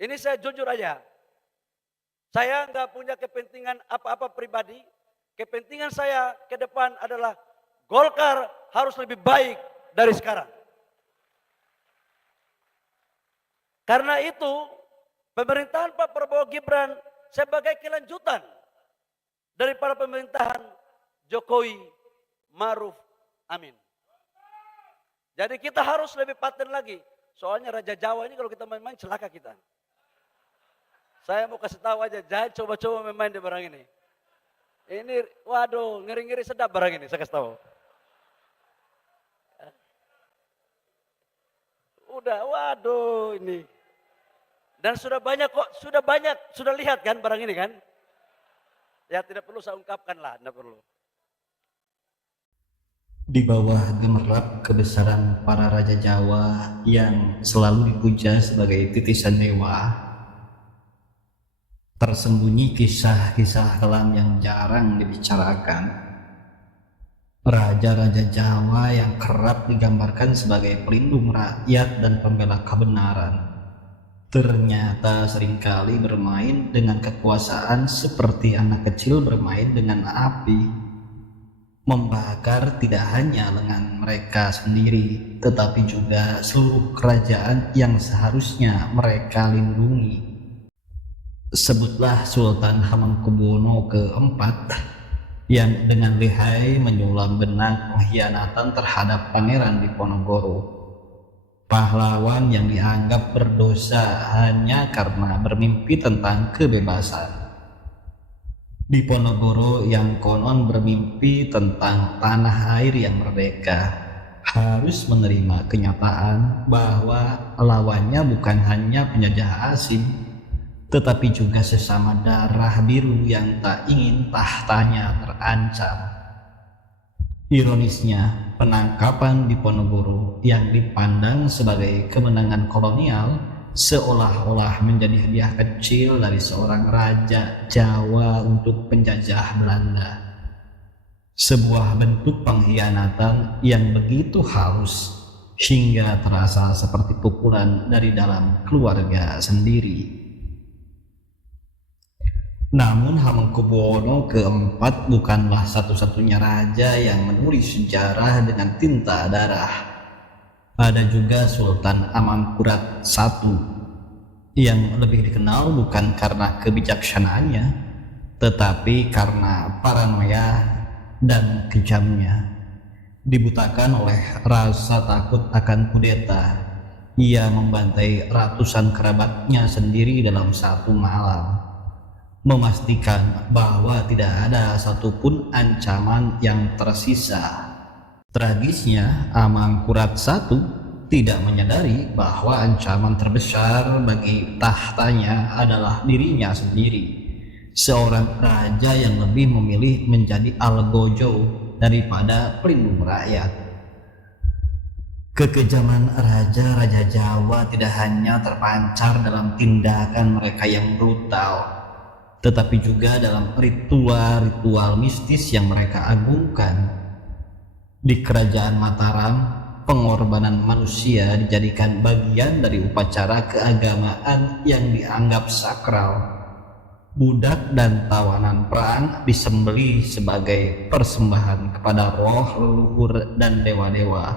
Ini saya jujur aja. Saya nggak punya kepentingan apa-apa pribadi. Kepentingan saya ke depan adalah Golkar harus lebih baik dari sekarang. Karena itu, pemerintahan Pak Prabowo Gibran sebagai kelanjutan daripada pemerintahan Jokowi Maruf Amin. Jadi kita harus lebih paten lagi. Soalnya Raja Jawa ini kalau kita main-main celaka kita. Saya mau kasih tahu aja, jangan coba-coba main-main di barang ini. Ini, waduh, ngeri-ngeri sedap barang ini, saya kasih tahu. Udah, waduh ini. Dan sudah banyak kok, sudah lihat kan barang ini kan? Ya tidak perlu saya ungkapkan lah, tidak perlu. Di bawah gemerlap kebesaran para raja Jawa yang selalu dipuja sebagai titisan dewa, tersembunyi kisah-kisah kelam yang jarang dibicarakan. Raja-raja Jawa yang kerap digambarkan sebagai pelindung rakyat dan pembela kebenaran, ternyata seringkali bermain dengan kekuasaan seperti anak kecil bermain dengan api, membakar tidak hanya lengan mereka sendiri, tetapi juga seluruh kerajaan yang seharusnya mereka lindungi. Sebutlah Sultan Hamengkubuwono keempat yang dengan lihai menyulam benang pengkhianatan terhadap Pangeran Diponegoro, pahlawan yang dianggap berdosa hanya karena bermimpi tentang kebebasan. Diponegoro yang konon bermimpi tentang tanah air yang merdeka harus menerima kenyataan bahwa lawannya bukan hanya penjajah asing, tetapi juga sesama darah biru yang tak ingin tahtanya terancam. Ironisnya, penangkapan Diponegoro yang dipandang sebagai kemenangan kolonial seolah-olah menjadi hadiah kecil dari seorang raja Jawa untuk penjajah Belanda. Sebuah bentuk pengkhianatan yang begitu halus hingga terasa seperti pukulan dari dalam keluarga sendiri. Namun Hamengkubuwono keempat bukanlah satu-satunya raja yang menulis sejarah dengan tinta darah. Ada juga Sultan Amangkurat I yang lebih dikenal bukan karena kebijaksanaannya, tetapi karena paranoia dan kejamnya. Dibutakan oleh rasa takut akan kudeta, ia membantai ratusan kerabatnya sendiri dalam satu malam, memastikan bahwa tidak ada satupun ancaman yang tersisa. Tragisnya, Amangkurat I tidak menyadari bahwa ancaman terbesar bagi tahtanya adalah dirinya sendiri, seorang raja yang lebih memilih menjadi algojo daripada pelindung rakyat. Kekejaman raja-raja Jawa tidak hanya terpancar dalam tindakan mereka yang brutal, tetapi juga dalam ritual-ritual mistis yang mereka agungkan. Di kerajaan Mataram, pengorbanan manusia dijadikan bagian dari upacara keagamaan yang dianggap sakral. Budak dan tawanan perang disembelih sebagai persembahan kepada roh leluhur dan dewa-dewa,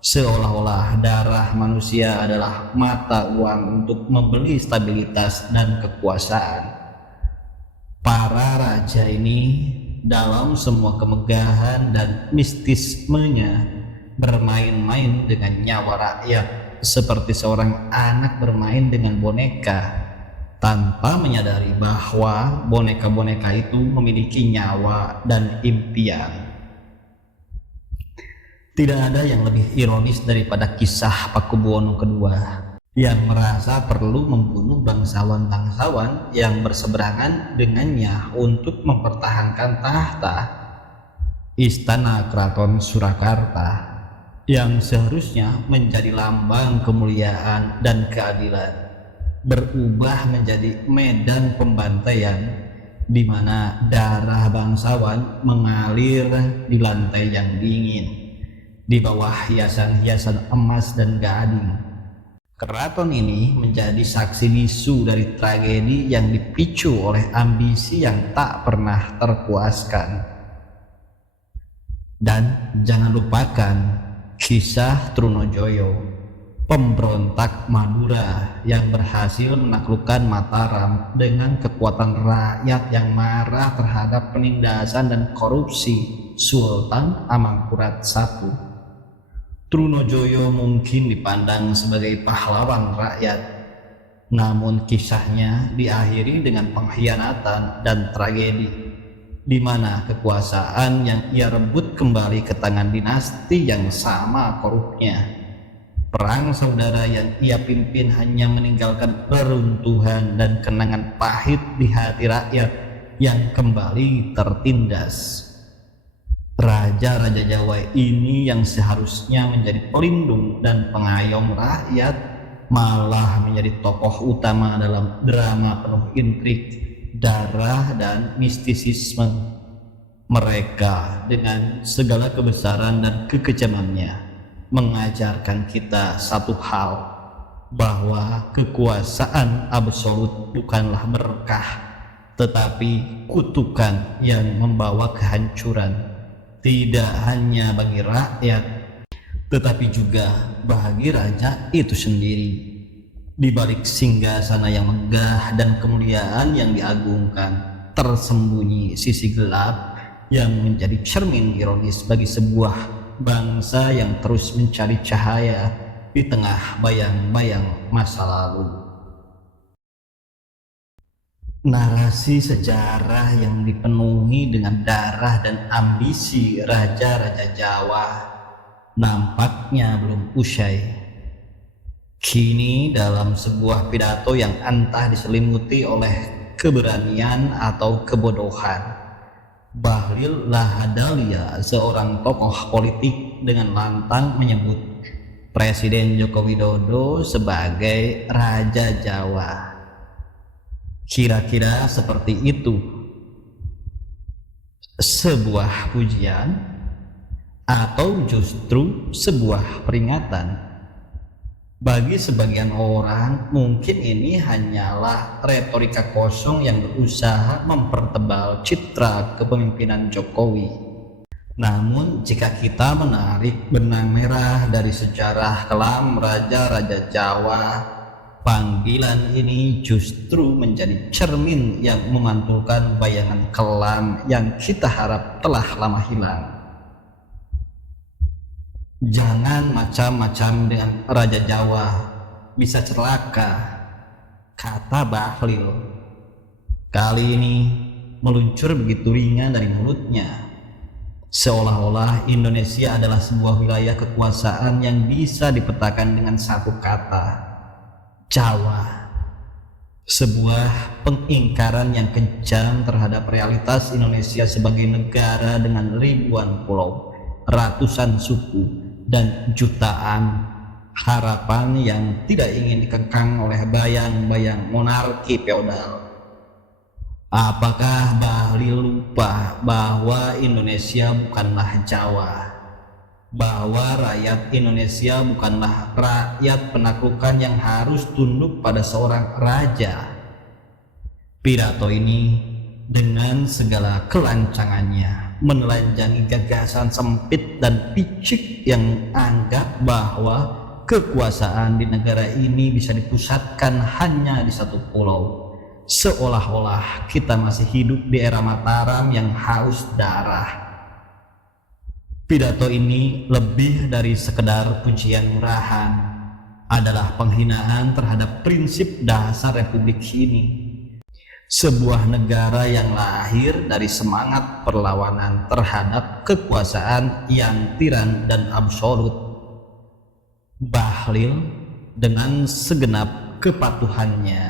seolah-olah darah manusia adalah mata uang untuk membeli stabilitas dan kekuasaan. Para raja ini dalam semua kemegahan dan mistismenya bermain-main dengan nyawa rakyat seperti seorang anak bermain dengan boneka, tanpa menyadari bahwa boneka-boneka itu memiliki nyawa dan impian. Tidak ada yang lebih ironis daripada kisah Pakubuwono II yang merasa perlu membunuh bangsawan-bangsawan yang berseberangan dengannya untuk mempertahankan tahta. Istana Keraton Surakarta yang seharusnya menjadi lambang kemuliaan dan keadilan berubah menjadi medan pembantaian, di mana darah bangsawan mengalir di lantai yang dingin di bawah hiasan-hiasan emas dan gading. Keraton ini menjadi saksi bisu dari tragedi yang dipicu oleh ambisi yang tak pernah terpuaskan. Dan jangan lupakan kisah Trunojoyo, pemberontak Madura yang berhasil menaklukkan Mataram dengan kekuatan rakyat yang marah terhadap penindasan dan korupsi Sultan Amangkurat I. Trunojoyo mungkin dipandang sebagai pahlawan rakyat, namun kisahnya diakhiri dengan pengkhianatan dan tragedi, di mana kekuasaan yang ia rebut kembali ke tangan dinasti yang sama korupnya. Perang saudara yang ia pimpin hanya meninggalkan reruntuhan dan kenangan pahit di hati rakyat yang kembali tertindas. Raja-raja Jawa ini yang seharusnya menjadi pelindung dan pengayom rakyat malah menjadi tokoh utama dalam drama penuh intrik, darah, dan mistisisme. Mereka dengan segala kebesaran dan kekejamannya mengajarkan kita satu hal, bahwa kekuasaan absolut bukanlah berkah, tetapi kutukan yang membawa kehancuran, tidak hanya bagi rakyat, tetapi juga bagi raja itu sendiri. Di balik singgasana yang megah dan kemuliaan yang diagungkan, tersembunyi sisi gelap yang menjadi cermin ironis bagi sebuah bangsa yang terus mencari cahaya di tengah bayang-bayang masa lalu. Narasi sejarah yang dipenuhi dengan darah dan ambisi raja-raja Jawa nampaknya belum usai. Kini dalam sebuah pidato yang entah diselimuti oleh keberanian atau kebodohan, Bahlil Lahadalia, seorang tokoh politik, dengan lantang menyebut Presiden Joko Widodo sebagai Raja Jawa. Kira-kira seperti itu sebuah pujian atau justru sebuah peringatan? Bagi sebagian orang mungkin ini hanyalah retorika kosong yang berusaha mempertebal citra kepemimpinan Jokowi. Namun jika kita menarik benang merah dari sejarah kelam raja-raja Jawa, panggilan ini justru menjadi cermin yang memantulkan bayangan kelam yang kita harap telah lama hilang. Jangan macam-macam dengan Raja Jawa, bisa celaka, kata Bahlil. Kali ini meluncur begitu ringan dari mulutnya, seolah-olah Indonesia adalah sebuah wilayah kekuasaan yang bisa dipetakan dengan satu kata: Jawa. Sebuah pengingkaran yang kejam terhadap realitas Indonesia sebagai negara dengan ribuan pulau, ratusan suku, dan jutaan harapan yang tidak ingin dikekang oleh bayang-bayang monarki feodal. Apakah Bahlil lupa bahwa Indonesia bukanlah Jawa, bahwa rakyat Indonesia bukanlah rakyat penaklukan yang harus tunduk pada seorang raja? Pidato ini dengan segala kelancangannya menelanjangi gagasan sempit dan picik yang anggap bahwa kekuasaan di negara ini bisa dipusatkan hanya di satu pulau, seolah-olah kita masih hidup di era Mataram yang haus darah. Pidato ini lebih dari sekedar pujian murahan, adalah penghinaan terhadap prinsip dasar republik ini. Sebuah negara yang lahir dari semangat perlawanan terhadap kekuasaan yang tiran dan absolut. Bahlil dengan segenap kepatuhannya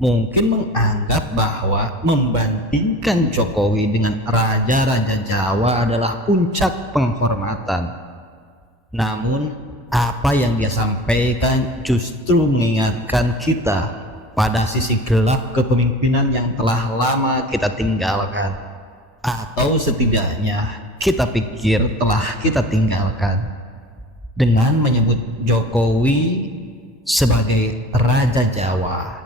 mungkin menganggap bahwa membandingkan Jokowi dengan raja-raja Jawa adalah puncak penghormatan. Namun apa yang dia sampaikan justru mengingatkan kita pada sisi gelap kepemimpinan yang telah lama kita tinggalkan, atau setidaknya kita pikir telah kita tinggalkan. Dengan menyebut Jokowi sebagai Raja Jawa.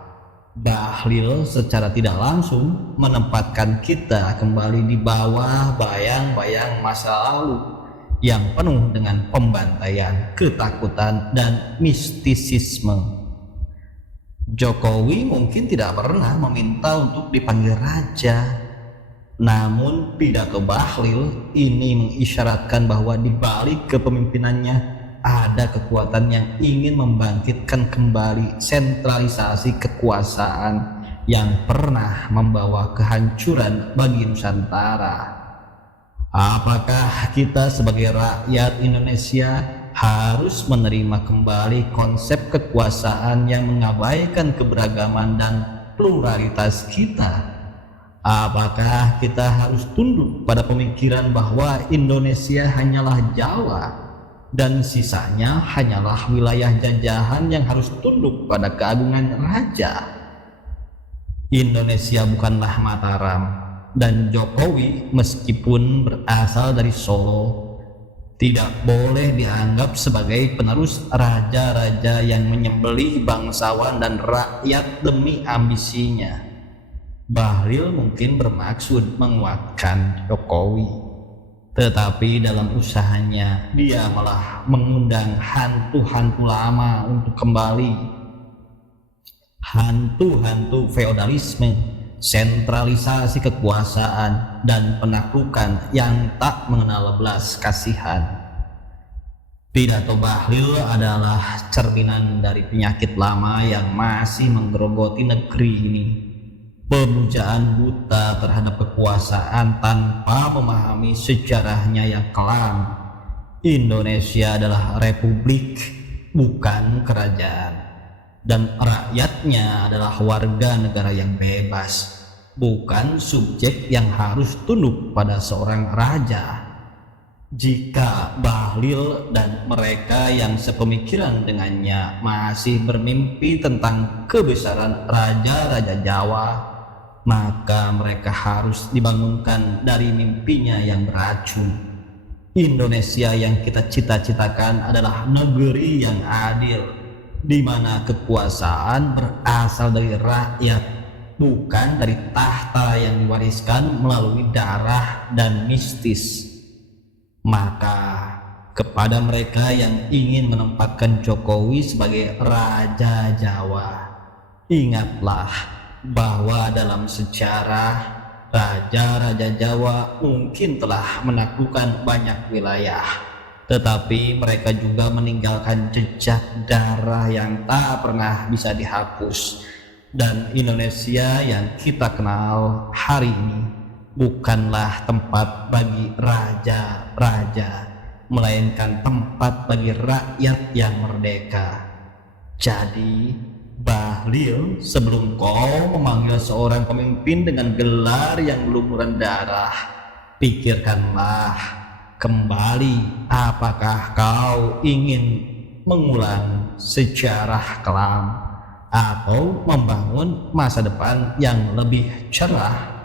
Bahlil secara tidak langsung menempatkan kita kembali di bawah bayang-bayang masa lalu yang penuh dengan pembantaian, ketakutan, dan mistisisme. Jokowi mungkin tidak pernah meminta untuk dipanggil raja, namun pidato Bahlil ini mengisyaratkan bahwa di balik kepemimpinannya ada kekuatan yang ingin membangkitkan kembali sentralisasi kekuasaan yang pernah membawa kehancuran bagi Nusantara. Apakah kita sebagai rakyat Indonesia harus menerima kembali konsep kekuasaan yang mengabaikan keberagaman dan pluralitas kita? Apakah kita harus tunduk pada pemikiran bahwa Indonesia hanyalah Jawa dan sisanya hanyalah wilayah jajahan yang harus tunduk pada keagungan raja? Indonesia bukanlah Mataram, dan Jokowi meskipun berasal dari Solo tidak boleh dianggap sebagai penerus raja-raja yang menyembelih bangsawan dan rakyat demi ambisinya. Bahlil mungkin bermaksud menguatkan Jokowi, tetapi dalam usahanya dia malah mengundang hantu-hantu lama untuk kembali. Hantu-hantu feodalisme, sentralisasi kekuasaan, dan penaklukan yang tak mengenal belas kasihan. Pidato Bahlil adalah cerminan dari penyakit lama yang masih menggerogoti negeri ini. Pemujaan buta terhadap kekuasaan tanpa memahami sejarahnya yang kelam. Indonesia adalah republik, bukan kerajaan, dan rakyatnya adalah warga negara yang bebas, bukan subjek yang harus tunduk pada seorang raja. Jika Bahlil dan mereka yang sepemikiran dengannya masih bermimpi tentang kebesaran raja-raja Jawa, maka mereka harus dibangunkan dari mimpinya yang beracun. Indonesia yang kita cita-citakan adalah negeri yang adil, di mana kekuasaan berasal dari rakyat, bukan dari tahta yang diwariskan melalui darah dan mistis. Maka kepada mereka yang ingin menempatkan Jokowi sebagai Raja Jawa, ingatlah bahwa dalam sejarah raja-raja Jawa mungkin telah menaklukkan banyak wilayah, tetapi mereka juga meninggalkan jejak darah yang tak pernah bisa dihapus. Dan Indonesia yang kita kenal hari ini bukanlah tempat bagi raja-raja, melainkan tempat bagi rakyat yang merdeka. Jadi Bahlil, sebelum kau memanggil seorang pemimpin dengan gelar yang berlumuran darah, pikirkanlah kembali apakah kau ingin mengulang sejarah kelam atau membangun masa depan yang lebih cerah.